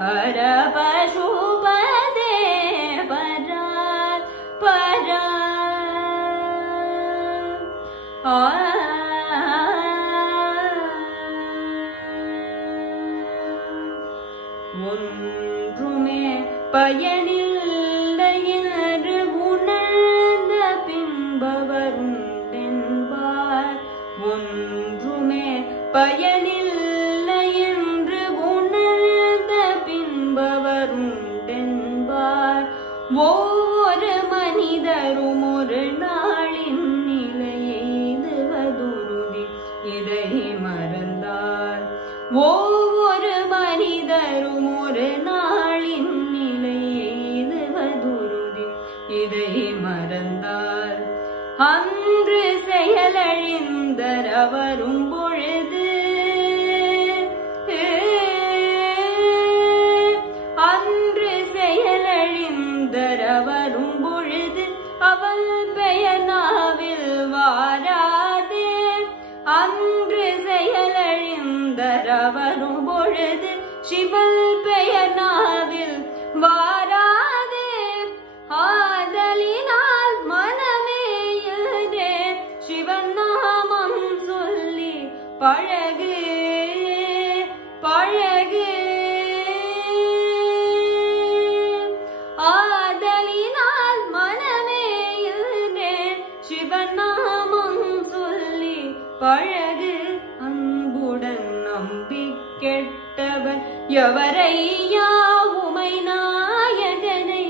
हर पशुपते परा परा ஒன்றுமே பயனில்லை என்று உணர்ந்த பின்பவருண்டென்பார். ஒன்றுமே பயனில்லை என்று உணர்ந்த பின்பவருண்டென்பார். ஒவ்வொரு மனிதரும் ஒரு நாளின் நிலையை எய்துவதுறுதி, இதை மறந்தார். ஒவ்வொரு மனிதரும் ஒரு நாளின் நிலையை எய்துவதுறுதி, இதை மறந்தார். அன்று செயலழிந்தர் அவரும் பொழுது, அன்று செயலழிந்தர் அவரும் பொழுது, அவள் பெயர் நாவில் வாராதே. அன்று செயலழிந்தர் அவரும் பொழுது, சிவல் பெயர் நாவில் வாராதே. ஆதலினால் மனமே எழுதே சிவன் நாமம் சொல்லி பழகு பழகு. ஆதலினால் மனமே எழுதே சிவன் நாமம் சொல்லி பழகு. அன்புடன் நம்பி கெட்டவர் எவரையா உமை நாயகனை,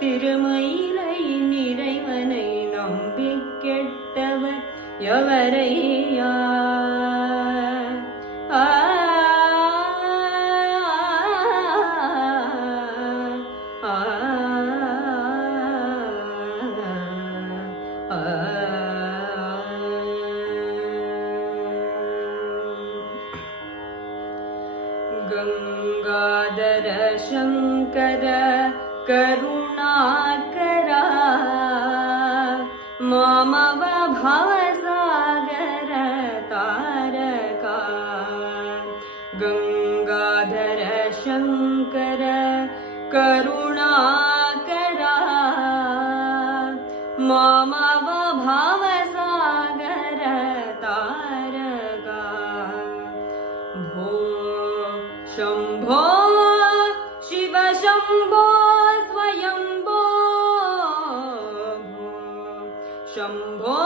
திருமயிலை நிறைவனை நம்பி கெட்டவர் எவரையா. गंगाधर शंकर करुणाकरा, मामव भवसागर तारका. गंगाधर शंकर करुणाकरा, मामव भवसागर तारका. भो शंभो शिव शंभो स्वयंभो, शंभो